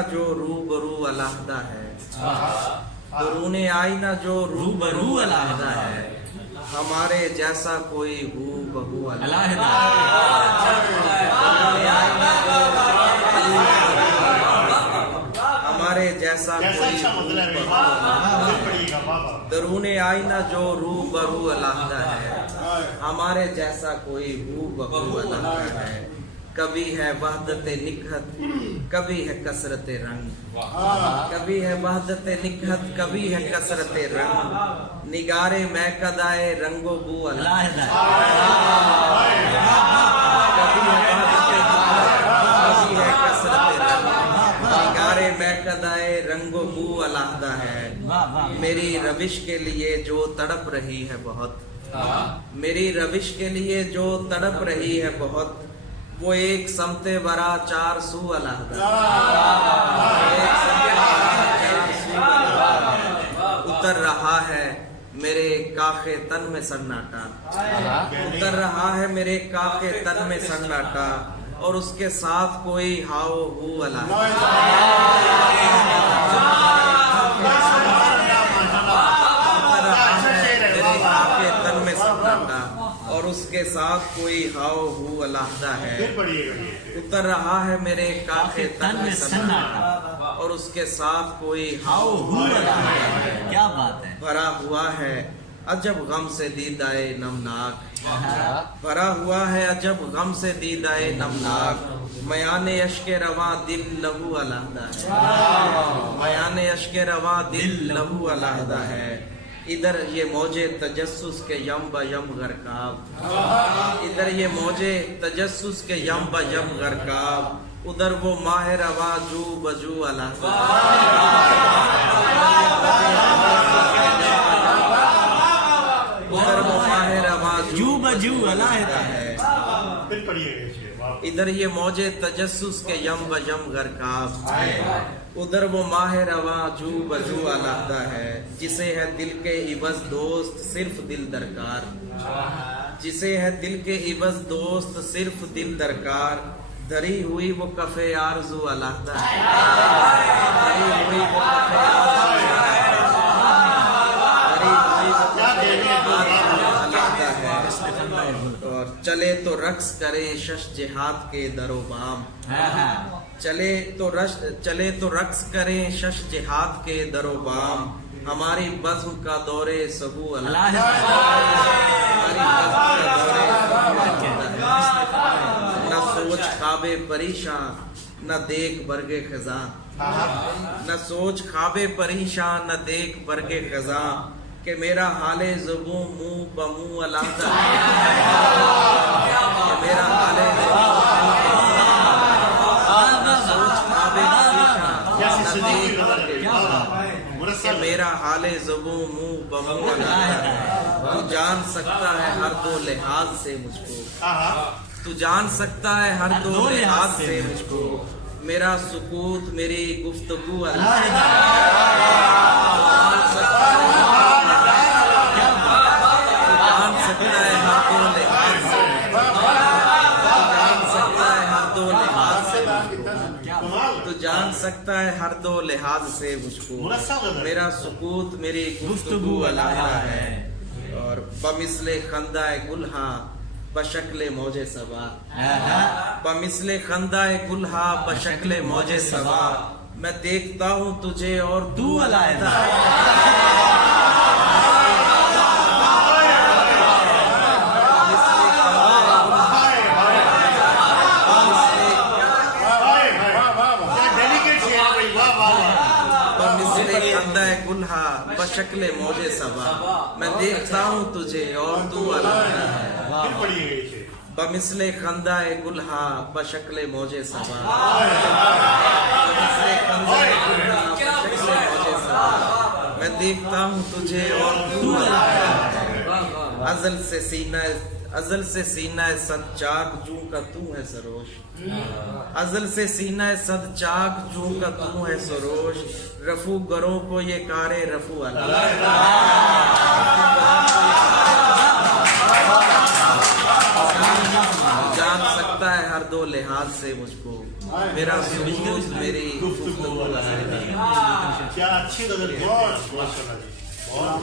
आईना जो रूबरू अलहदा है, दरूने आईना जो रूबरू अलहदा है, हमारे जैसा कोई हू बहू अलहदा हमारे जैसा कोई दरूने आईना जो रूबरू अलहदा है, हमारे जैसा कोई हू बहू अलहदा है। कभी है वहदत निकहत, कभी है कसरत रंग, कभी है वहदत निकहत, कभी है कसरत रंग, निगारे महकदाए रंगो बू अलहदा कभी है वहदत निकहत, कभी है कसरत रंग, निगारे महकदाए रंगो बू अलहदा है। मेरी रविश के लिए जो तड़प रही है बहुत, मेरी रविश के लिए जो तड़प रही है बहुत, वो एक समते बरा चार सू अलहदा उतर रहा है मेरे काखे तन में सन्नाटा, उतर रहा है मेरे काखे तन में सन्नाटा, और उसके साथ कोई हाओ हू अलहदा तन में सन्नाटा, और उसके साथ कोई हाओ हू अलहदा है। उतर रहा है मेरे काखे तन में सन्नाटा, और उसके साथ कोई हाओ हू अलहदा है। क्या बात है। भरा हुआ है अजब गम से दीदाए नमनाक, भरा हुआ है अजब गम से दीदाए नमनाक, मयाने अश्के रवा दिल लहू अलहदा है, मयाने अश्के रवा दिल लहू अलहदा है। इधर ये मौजे तजस्सुस के यम ब यम गरकाब, इधर ये मौजे तजस्सुस के यम ब यम गरकाब, उधर वो माह रवा जू बजू अलहदा उधर वो माह रवा जू बजू अलहदा है। इधर ये मौजे तजस्सुस के यम ब यम गरकाब, उधर वो माह रवा जू बजू अलहदा है। जिसे है दिल के इवज दोस्त सिर्फ दिल दरकार, जिसे है दिल के इवज दोस्त सिर्फ दिल दरकार, धरी हुई वो कफे आरज़ू अलहदा है, धरी हुई वो कफे आरज़ू अलहदा है। और चले तो रक्स करे शश जिहाद के दरोबाम, चले तो रक्स करें शश जिहाद के दरोबाम, हमारी बज़्म का दौरे सबू अलहदा न सोच ख्वाबे परेशान न देख बरगे खज़ां, न सोच ख्वाबे परेशान न देख बरगे खज़ां, कि मेरा हाले ज़ुबू मुँह बमुँह अलहदा है, कि मेरा हाले कि मेरा हाले ज़ुबू मुँह बमुँह अलहदा है। तू जान सकता है हर दो लिहाज से मुझको, तू जान सकता है हर दो लिहाज से मुझको, मेरा सुकूत मेरी गुफ्तगू अलहदा जान सकता है हर दो लिहाज से मुझको, मेरा सुकूत मेरी गुफ्तगू अलहदा है। और बमिसले खंदाए गुल्हा बशक्ले मौजे सबा, बमिसले खंदाए गुल्हा बशक्ले मौजे सबा, मैं देखता हूँ तुझे और तू अलहदा गुल्हा बशक्ले मौजे सबा, मैं देखता हूँ तुझे और तू अलहदा है। बमिसले खंदाए गुल्हा बशक्ले मौजे सबा, मैं देखता हूँ तुझे और तू अलहदा है। अज़ल से सीना सद चाक जू का तू है सरोश, अज़ल से सीना सद चाक जू का तू है सरोश, रफू गरों को ये कारे रफू अलहदा जान सकता है हर दो लिहाज से मुझको, मेरा सुरूर मेरी गुफ्तगू अलहदा है। क्या अच्छी गजल, बहुत माशाल्लाह जी, बहुत